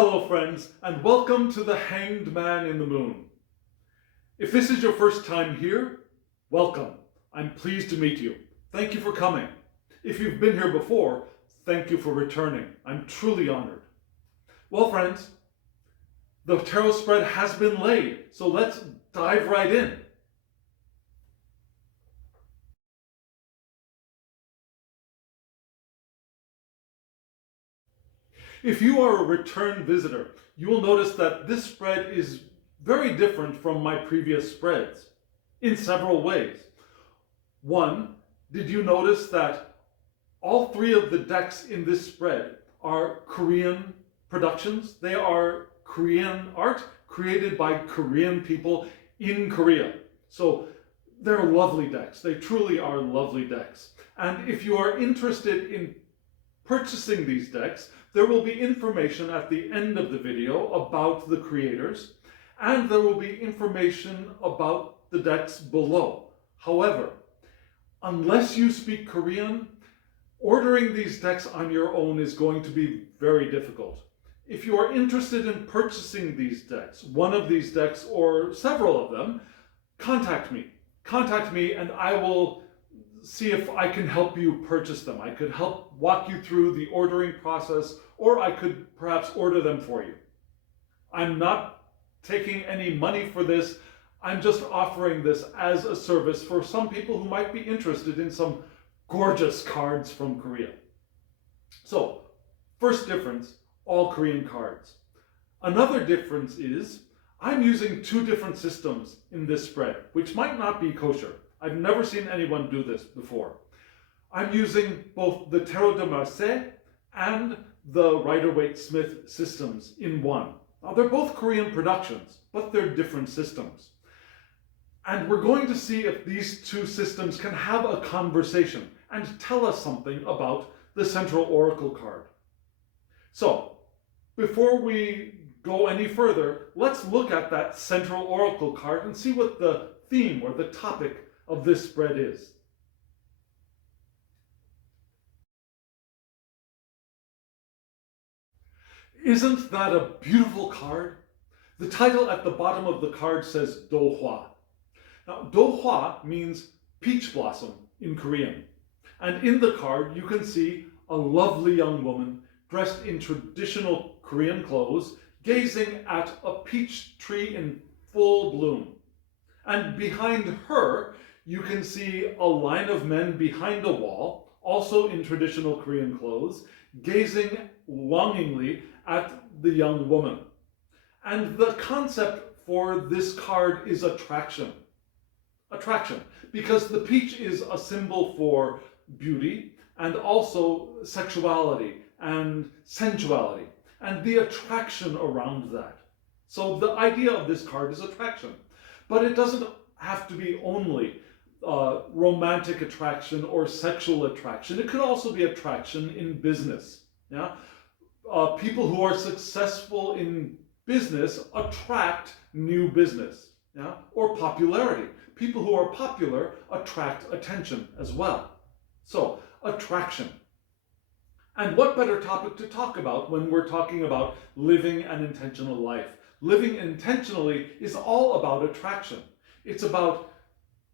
Hello friends, and welcome to the Hanged Man in the Moon. If this is your first time here, welcome. I'm pleased to meet you. Thank you for coming. If you've been here before, thank you for returning. I'm truly honored. Well friends, the tarot spread has been laid, so let's dive right in. If you are a return visitor, you will notice that this spread is very different from my previous spreads in several ways. One, did you notice that all three of the decks in this spread are Korean productions? They are Korean art created by Korean people in Korea. So they're lovely decks. They truly are lovely decks. And if you are interested in purchasing these decks, there will be information at the end of the video about the creators, and there will be information about the decks below. However, unless you speak Korean, ordering these decks on your own is going to be very difficult. If you are interested in purchasing these decks, one of these decks or several of them, contact me. Contact me and I will see if I can help you purchase them. I could help walk you through the ordering process, or I could perhaps order them for you. I'm not taking any money for this. I'm just offering this as a service for some people who might be interested in some gorgeous cards from Korea. So, first difference, all Korean cards. Another difference is I'm using two different systems in this spread, which might not be kosher. I've never seen anyone do this before. I'm using both the Tarot de Marseille and the Rider-Waite-Smith systems in one. Now, they're both Korean productions, but they're different systems. And we're going to see if these two systems can have a conversation and tell us something about the central oracle card. So, before we go any further, let's look at that central oracle card and see what the theme or the topic of this spread is. Isn't that a beautiful card? The title at the bottom of the card says Do-hwa. Now, Do-hwa means peach blossom in Korean. And in the card, you can see a lovely young woman dressed in traditional Korean clothes, gazing at a peach tree in full bloom. And behind her, you can see a line of men behind a wall, also in traditional Korean clothes, gazing longingly at the young woman. And the concept for this card is attraction. Attraction, because the peach is a symbol for beauty and also sexuality and sensuality and the attraction around that. So the idea of this card is attraction, but it doesn't have to be only romantic attraction or sexual attraction. It could also be attraction in business. Yeah, people who are successful in business attract new business. Yeah, or popularity. People who are popular attract attention as well. So, attraction. And what better topic to talk about when we're talking about living an intentional life? Living intentionally is all about attraction. It's about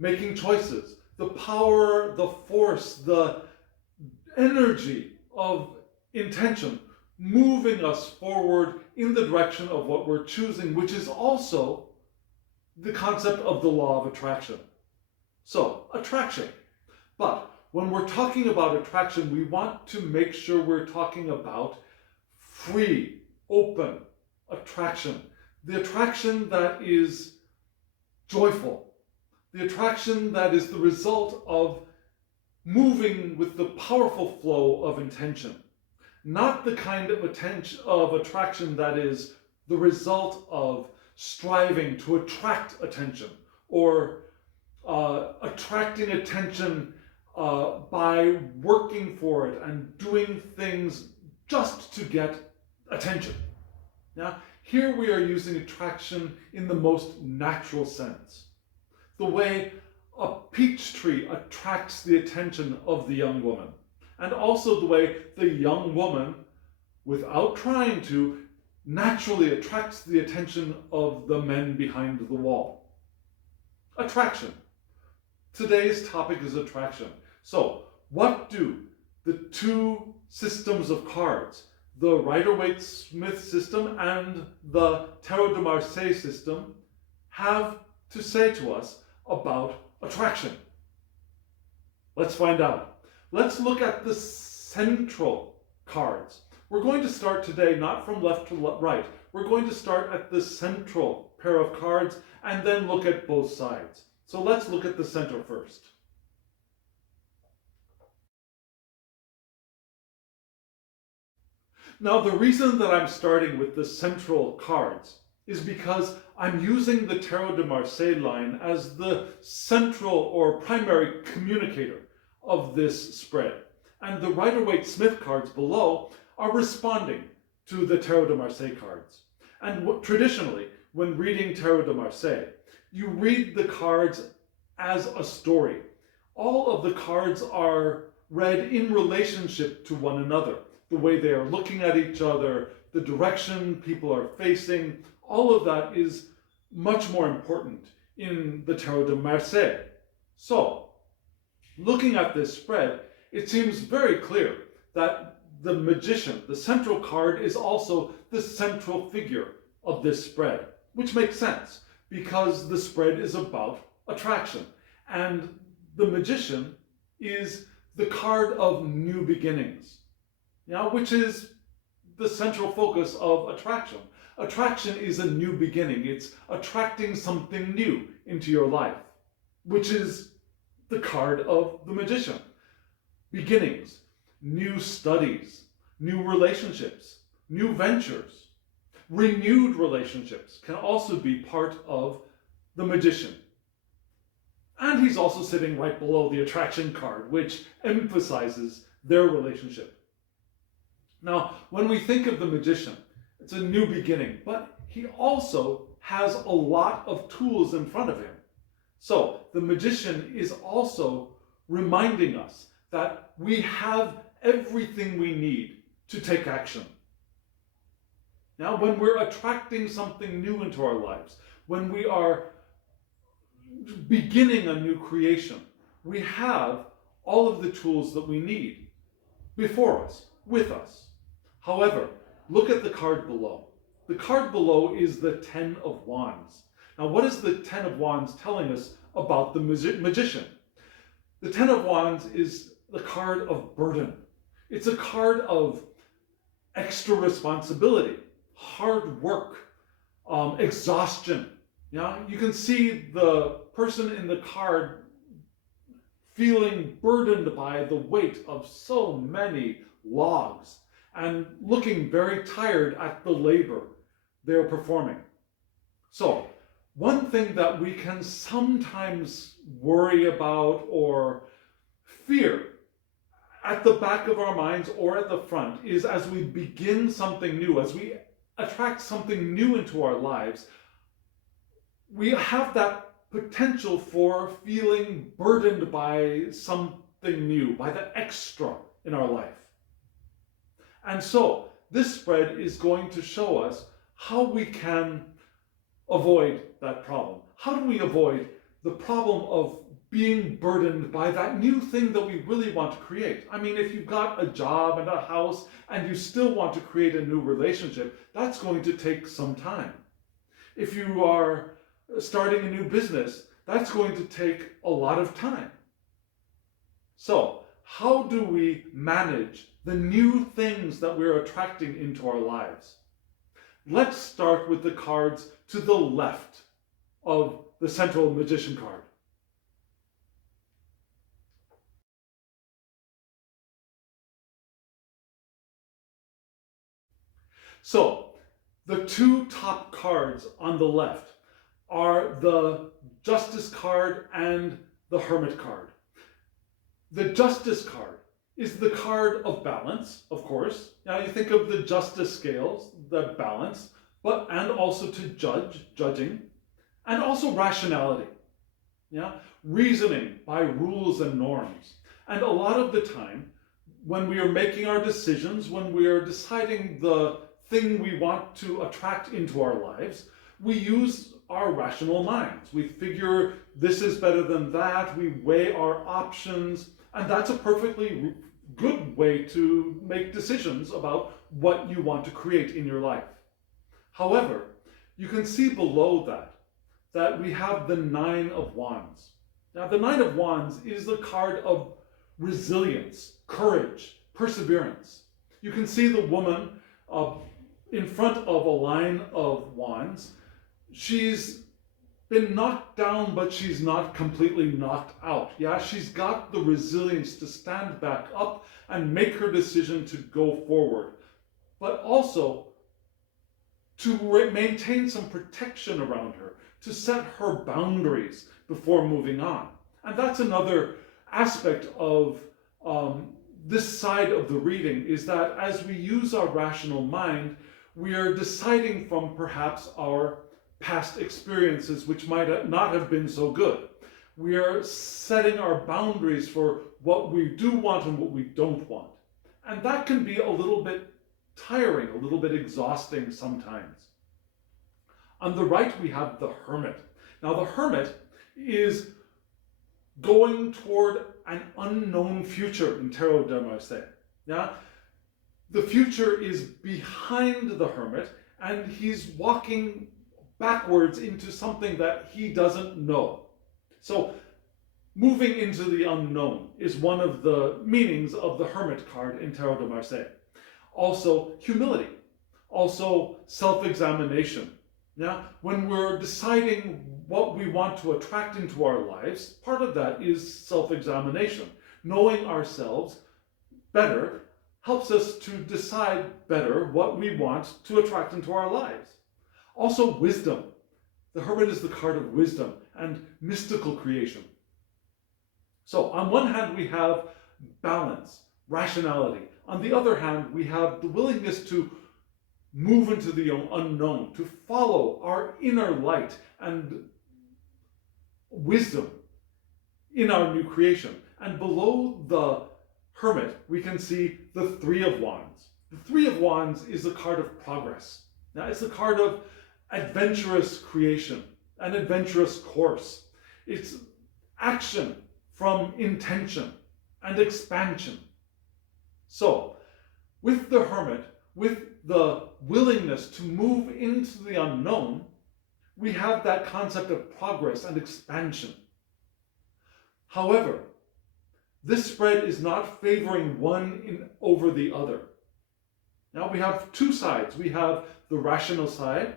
making choices, the power, the force, the energy of intention moving us forward in the direction of what we're choosing, which is also the concept of the law of attraction. So, attraction. But when we're talking about attraction, we want to make sure we're talking about free, open attraction. The attraction that is joyful. The attraction that is the result of moving with the powerful flow of intention. Not the kind of attraction that is the result of striving to attract attention or attracting attention by working for it and doing things just to get attention. Now, here we are using attraction in the most natural sense. The way a peach tree attracts the attention of the young woman. And also the way the young woman, without trying to, naturally attracts the attention of the men behind the wall? Attraction. Today's topic is attraction. So, what do the two systems of cards, the Rider-Waite-Smith system and the Tarot de Marseille system, have to say to us about attraction? Let's find out. Let's look at the central cards. We're going to start today not from left to right. We're going to start at the central pair of cards and then look at both sides. So let's look at the center first. Now, the reason that I'm starting with the central cards is because I'm using the Tarot de Marseille line as the central or primary communicator of this spread. And the Rider-Waite-Smith cards below are responding to the Tarot de Marseille cards. And traditionally, when reading Tarot de Marseille, you read the cards as a story. All of the cards are read in relationship to one another. The way they are looking at each other, the direction people are facing, all of that is much more important in the Tarot de Marseille. So, looking at this spread, it seems very clear that the magician, the central card, is also the central figure of this spread, which makes sense because the spread is about attraction. And the magician is the card of new beginnings, which is the central focus of attraction. Attraction is a new beginning. It's attracting something new into your life, which is the card of the magician. Beginnings, new studies, new relationships, new ventures, renewed relationships can also be part of the magician. And he's also sitting right below the attraction card, which emphasizes their relationship. Now, when we think of the magician, it's a new beginning, but he also has a lot of tools in front of him. So the magician is also reminding us that we have everything we need to take action. Now, when we're attracting something new into our lives, when we are beginning a new creation, we have all of the tools that we need before us, with us. However, look at the card below. The card below is the Ten of Wands. Now, what is the Ten of Wands telling us about the magician? The Ten of Wands is the card of burden. It's a card of extra responsibility, hard work, exhaustion. You can see the person in the card feeling burdened by the weight of so many logs and looking very tired at the labor they're performing. So, one thing that we can sometimes worry about or fear at the back of our minds or at the front is as we begin something new, as we attract something new into our lives, we have that potential for feeling burdened by something new, by the extra in our life. And so this spread is going to show us how we can avoid that problem. How do we avoid the problem of being burdened by that new thing that we really want to create? I mean, if you've got a job and a house and you still want to create a new relationship, that's going to take some time. If you are starting a new business, that's going to take a lot of time. So, how do we manage the new things that we're attracting into our lives? Let's start with the cards to the left of the central magician card. So, the two top cards on the left are the Justice card and the Hermit card. The Justice card is the card of balance, of course. Now you think of the justice scales, the balance, and also to judging, and also rationality. Reasoning by rules and norms. And a lot of the time, when we are making our decisions, when we are deciding the thing we want to attract into our lives, we use our rational minds. We figure this is better than that, we weigh our options, and that's a perfectly good way to make decisions about what you want to create in your life. However, you can see below that we have the Nine of Wands. Now, the Nine of Wands is the card of resilience, courage, perseverance. You can see the woman in front of a line of wands. She's been knocked down, but she's not completely knocked out. Yeah, she's got the resilience to stand back up and make her decision to go forward, but also to maintain some protection around her, to set her boundaries before moving on. And that's another aspect of this side of the reading, is that as we use our rational mind, we are deciding from perhaps our past experiences which might not have been so good. We are setting our boundaries for what we do want and what we don't want. And that can be a little bit tiring, a little bit exhausting sometimes. On the right, we have the Hermit. Now, the Hermit is going toward an unknown future in Tarot de Marseille. Yeah? The future is behind the Hermit, and he's walking backwards into something that he doesn't know. So, moving into the unknown is one of the meanings of the Hermit card in Tarot de Marseille. Also, humility. Also, self-examination. Now, when we're deciding what we want to attract into our lives, part of that is self-examination. Knowing ourselves better helps us to decide better what we want to attract into our lives. Also, wisdom. The Hermit is the card of wisdom and mystical creation. So, on one hand, we have balance, rationality. On the other hand, we have the willingness to move into the unknown, to follow our inner light and wisdom in our new creation. And below the Hermit, we can see the Three of Wands. The Three of Wands is a card of progress. Now, it's a card of adventurous creation, an adventurous course. It's action from intention and expansion. So, with the Hermit, with the willingness to move into the unknown, we have that concept of progress and expansion. However, this spread is not favoring one over the other. Now we have two sides. We have the rational side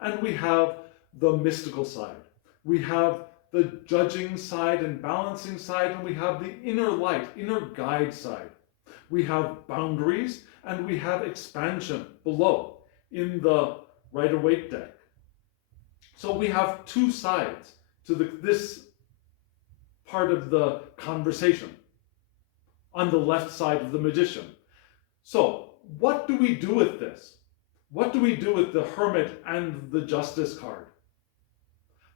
and we have the mystical side. We have the judging side and balancing side, and we have the inner light, inner guide side. We have boundaries and we have expansion below in the Rider-Waite deck. So we have two sides to this part of the conversation on the left side of the Magician. So what do we do with this? What do we do with the Hermit and the Justice card?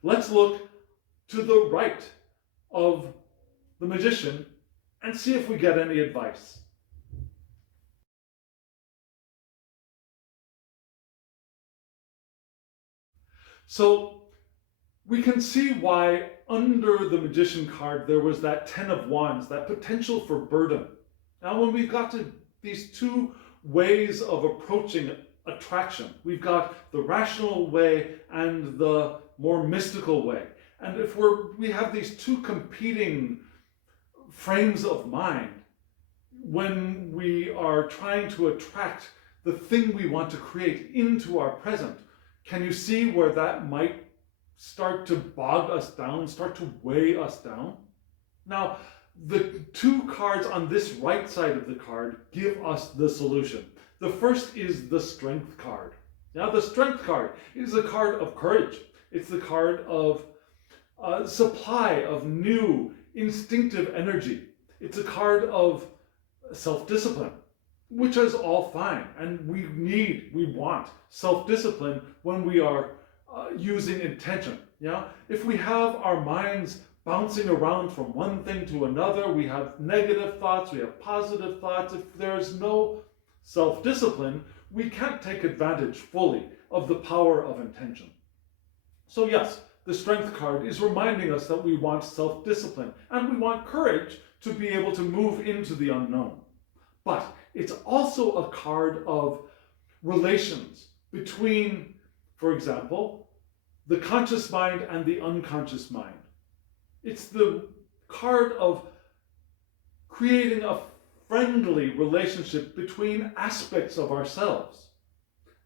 Let's look to the right of the Magician and see if we get any advice. So we can see why under the Magician card there was that Ten of Wands, that potential for burden. Now when we've got to these two ways of approaching attraction, we've got the rational way and the more mystical way. And if we have these two competing frames of mind, when we are trying to attract the thing we want to create into our present, can you see where that might start to bog us down, start to weigh us down? Now, the two cards on this right side of the card give us the solution. The first is the Strength card. Now, the Strength card is a card of courage. It's the card of supply of new instinctive energy. It's a card of self-discipline, which is all fine. And we want self-discipline when we are using intention. Yeah? If we have our minds bouncing around from one thing to another, we have negative thoughts, we have positive thoughts. If there's no self-discipline, we can't take advantage fully of the power of intention. So yes, the Strength card is reminding us that we want self-discipline and we want courage to be able to move into the unknown. But it's also a card of relations between, for example, the conscious mind and the unconscious mind. It's the card of creating a friendly relationship between aspects of ourselves.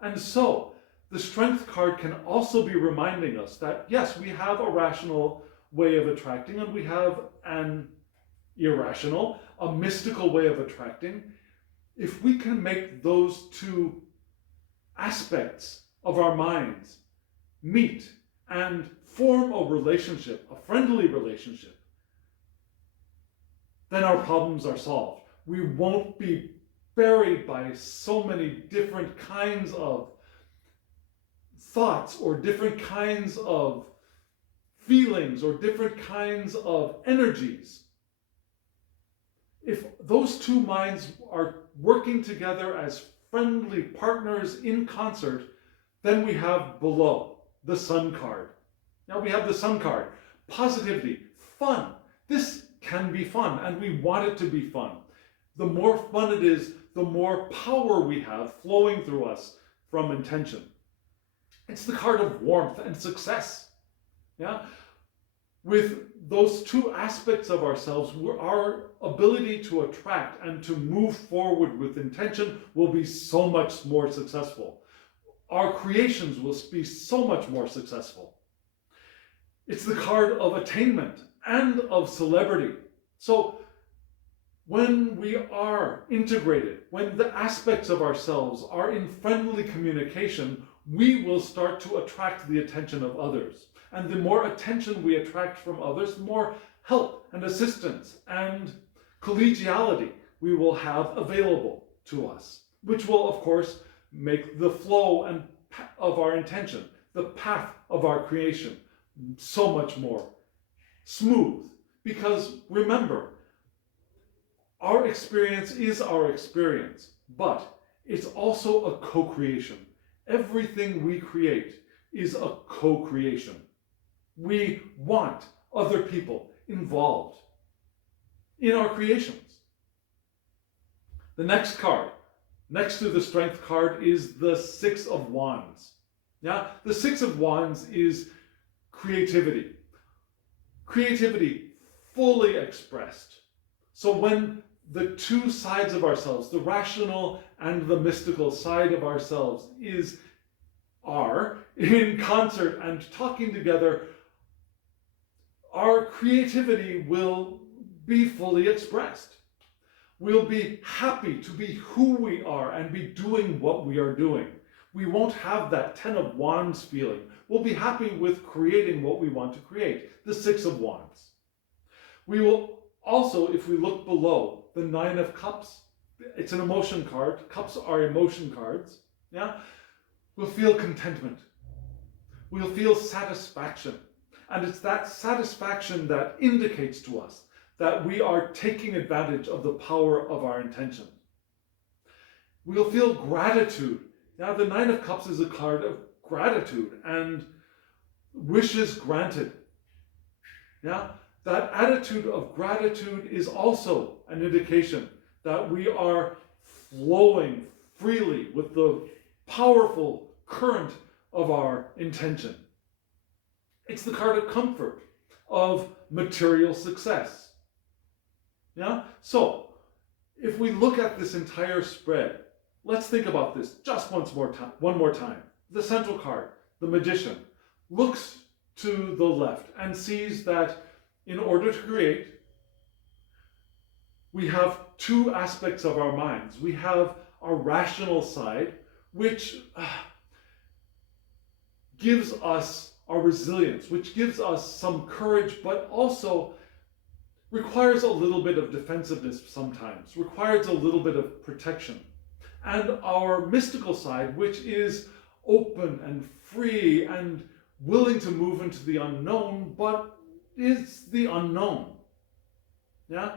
And so, the Strength card can also be reminding us that, yes, we have a rational way of attracting and we have an irrational, a mystical way of attracting. If we can make those two aspects of our minds meet and form a relationship, a friendly relationship, then our problems are solved. We won't be buried by so many different kinds of thoughts or different kinds of feelings or different kinds of energies. If those two minds are working together as friendly partners in concert, then we have below the Sun card. Now we have the Sun card, positivity, fun. This can be fun and we want it to be fun. The more fun it is, the more power we have flowing through us from intention. It's the card of warmth and success. Yeah? With those two aspects of ourselves, our ability to attract and to move forward with intention will be so much more successful. Our creations will be so much more successful. It's the card of attainment and of celebrity. So when we are integrated, when the aspects of ourselves are in friendly communication, we will start to attract the attention of others. And the more attention we attract from others, the more help and assistance and collegiality we will have available to us, which will, of course, make the flow and of our intention, the path of our creation, so much more smooth. Because remember, our experience is our experience, but it's also a co-creation. Everything we create is a co-creation. We want other people involved in our creations. The next card, next to the Strength card, is the Six of Wands. Yeah, the Six of Wands is creativity. Creativity fully expressed. So when the two sides of ourselves, the rational and the mystical side of ourselves, are in concert and talking together, our creativity will be fully expressed. We'll be happy to be who we are and be doing what we are doing. We won't have that Ten of Wands feeling. We'll be happy with creating what we want to create, the Six of Wands. We will also, if we look below, the Nine of Cups, it's an emotion card. Cups are emotion cards. Yeah? We'll feel contentment. We'll feel satisfaction. And it's that satisfaction that indicates to us that we are taking advantage of the power of our intention. We'll feel gratitude. Now, the Nine of Cups is a card of gratitude and wishes granted. Yeah? That attitude of gratitude is also an indication that we are flowing freely with the powerful current of our intention. It's the card of comfort, of material success. Yeah? So, if we look at this entire spread, let's think about this just one more time. The central card, the Magician, looks to the left and sees that in order to create, we have two aspects of our minds. We have our rational side, which gives us our resilience, which gives us some courage, but also requires a little bit of defensiveness sometimes, requires a little bit of protection. And our mystical side, which is open and free and willing to move into the unknown, but is the unknown. Yeah?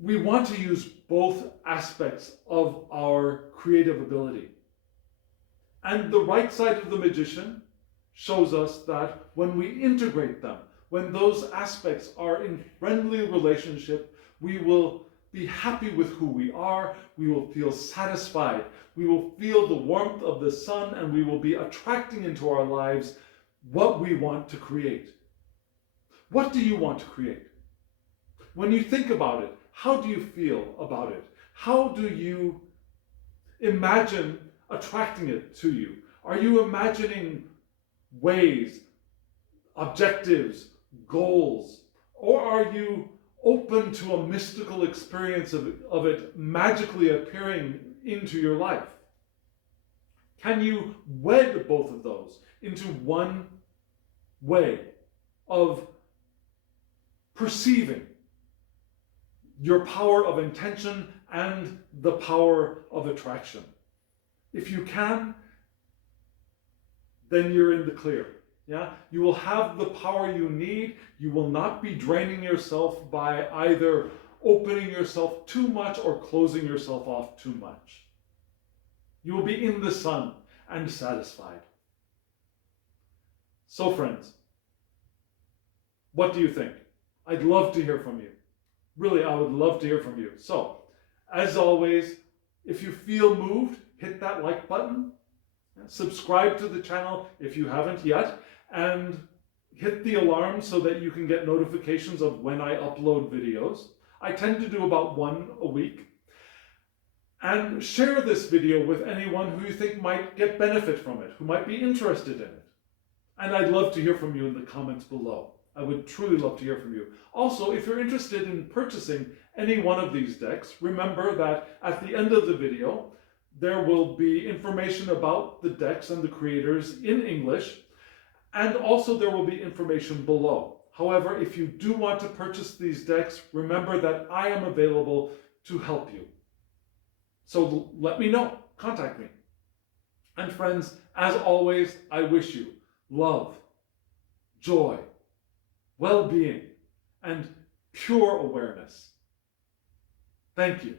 We want to use both aspects of our creative ability. And the right side of the magician shows us that when we integrate them, when those aspects are in friendly relationship, we will be happy with who we are, we will feel satisfied, we will feel the warmth of the sun, and we will be attracting into our lives what we want to create. What do you want to create? When you think about it, how do you feel about it? How do you imagine attracting it to you? Are you imagining ways, objectives, goals, or are you open to a mystical experience of it magically appearing into your life? Can you wed both of those into one way of perceiving your power of intention and the power of attraction? If you can, then you're in the clear. Yeah, you will have the power you need. You will not be draining yourself by either opening yourself too much or closing yourself off too much. You will be in the sun and satisfied. So friends, what do you think? I'd love to hear from you. Really, I would love to hear from you. So, as always, if you feel moved, hit that like button. Subscribe to the channel if you haven't yet, and hit the alarm so that you can get notifications of when I upload videos. I tend to do about one a week. And share this video with anyone who you think might get benefit from it, who might be interested in it. And I'd love to hear from you in the comments below. I would truly love to hear from you. Also, if you're interested in purchasing any one of these decks, remember that at the end of the video, there will be information about the decks and the creators in English, and also there will be information below. However, if you do want to purchase these decks, remember that I am available to help you. So let me know, contact me. And friends, as always, I wish you love, joy, well-being, and pure awareness. Thank you.